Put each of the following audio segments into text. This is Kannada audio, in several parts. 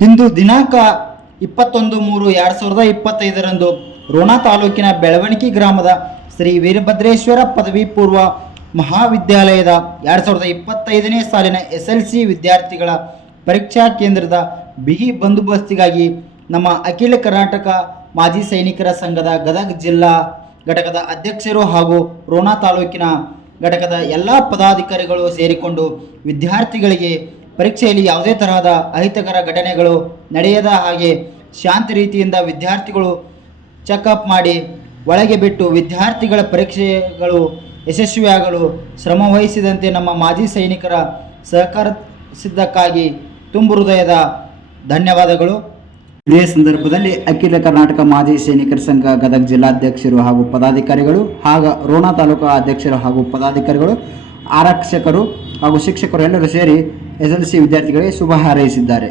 ಇಂದು ದಿನಾಂಕ ಇಪ್ಪತ್ತೊಂದು ಮೂರು ಎರಡು ಸಾವಿರದ ಇಪ್ಪತ್ತೈದರಂದು ರೋಣ ತಾಲೂಕಿನ ಬೆಳವಣಿಗೆ ಗ್ರಾಮದ ಶ್ರೀ ವೀರಭದ್ರೇಶ್ವರ ಪದವಿ ಪೂರ್ವ ಮಹಾವಿದ್ಯಾಲಯದ ಎರಡು ಸಾವಿರದ ಇಪ್ಪತ್ತೈದನೇ ಸಾಲಿನ ಎಸ್ ಎಲ್ ಸಿ ವಿದ್ಯಾರ್ಥಿಗಳ ಪರೀಕ್ಷಾ ಕೇಂದ್ರದ ಬಿಗಿ ಬಂದೋಬಸ್ತಿಗಾಗಿ ನಮ್ಮ ಅಖಿಲ ಕರ್ನಾಟಕ ಮಾಜಿ ಸೈನಿಕರ ಸಂಘದ ಗದಗ ಜಿಲ್ಲಾ ಘಟಕದ ಅಧ್ಯಕ್ಷರು ಹಾಗೂ ರೋಣ ತಾಲೂಕಿನ ಘಟಕದ ಎಲ್ಲ ಪದಾಧಿಕಾರಿಗಳು ಸೇರಿಕೊಂಡು ವಿದ್ಯಾರ್ಥಿಗಳಿಗೆ ಪರೀಕ್ಷೆಯಲ್ಲಿ ಯಾವುದೇ ತರಹದ ಅಹಿತಕರ ಘಟನೆಗಳು ನಡೆಯದ ಹಾಗೆ ಶಾಂತ ರೀತಿಯಿಂದ ವಿದ್ಯಾರ್ಥಿಗಳು ಚೆಕಪ್ ಮಾಡಿ ಒಳಗೆ ಬಿಟ್ಟು ವಿದ್ಯಾರ್ಥಿಗಳ ಪರೀಕ್ಷೆಗಳು ಯಶಸ್ವಿಯಾಗಲು ಶ್ರಮವಹಿಸಿದಂತೆ ನಮ್ಮ ಮಾಜಿ ಸೈನಿಕರ ಸಹಕಾರ ಸಿದ್ಧಕ್ಕಾಗಿ ತುಂಬು ಹೃದಯದ ಧನ್ಯವಾದಗಳು. ಇದೇ ಸಂದರ್ಭದಲ್ಲಿ ಅಖಿಲ ಕರ್ನಾಟಕ ಮಾಜಿ ಸೈನಿಕರ ಸಂಘ ಗದಗ ಜಿಲ್ಲಾಧ್ಯಕ್ಷರು ಹಾಗೂ ಪದಾಧಿಕಾರಿಗಳು ಹಾಗೂ ರೋಣ ತಾಲೂಕಾ ಅಧ್ಯಕ್ಷರು ಹಾಗೂ ಪದಾಧಿಕಾರಿಗಳು, ಆರಕ್ಷಕರು ಹಾಗೂ ಶಿಕ್ಷಕರು ಎಲ್ಲರೂ ಸೇರಿ ಎಸ್ ಎಲ್ ಸಿ ವಿದ್ಯಾರ್ಥಿಗಳಿಗೆ ಶುಭ ಹಾರೈಸಿದ್ದಾರೆ.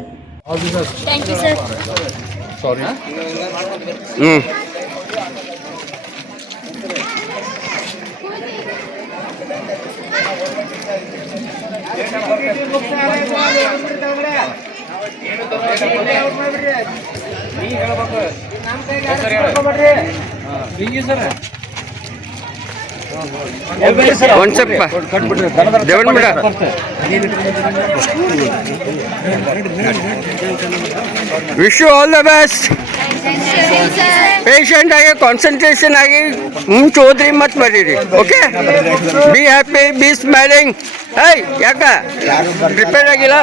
ಸರ್. ಒಂದು ಸ್ವಲ್ಪ. ದೇವನ್ ಬಿಡ. Wish all the best patient ಆಗಿ ಕಾನ್ಸಂಟ್ರೇಷನ್ ಆಗಿ, ಮುಂಚೆ ಹೋದ್ರಿ, ಮತ್ತೆ ಬರೀರಿ. Okay be happy be smiling I ಯಾಕ? ಪ್ರಿಪೇರ್ ಆಗಿಲ್ಲ?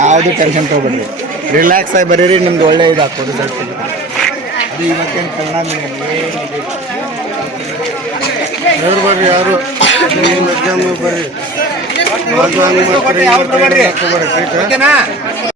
ಯಾವುದು ಟೆನ್ಷನ್ ತಗೋಬೇಡಿ ರಿಲ್ಯಾಕ್ಸ್ ಆಗಿ ಬರೀರಿ, ನಿಮ್ದು ಒಳ್ಳೆ ಇದು ಹಾಕೋದು ಅದು ಇವತ್ತೇನು ಪರಿಣಾಮ ಯಾರು? ಬರ್ರಿ ಯಾರು ಎಕ್ಸಾಮ್ ಬರ್ರಿ ಅದು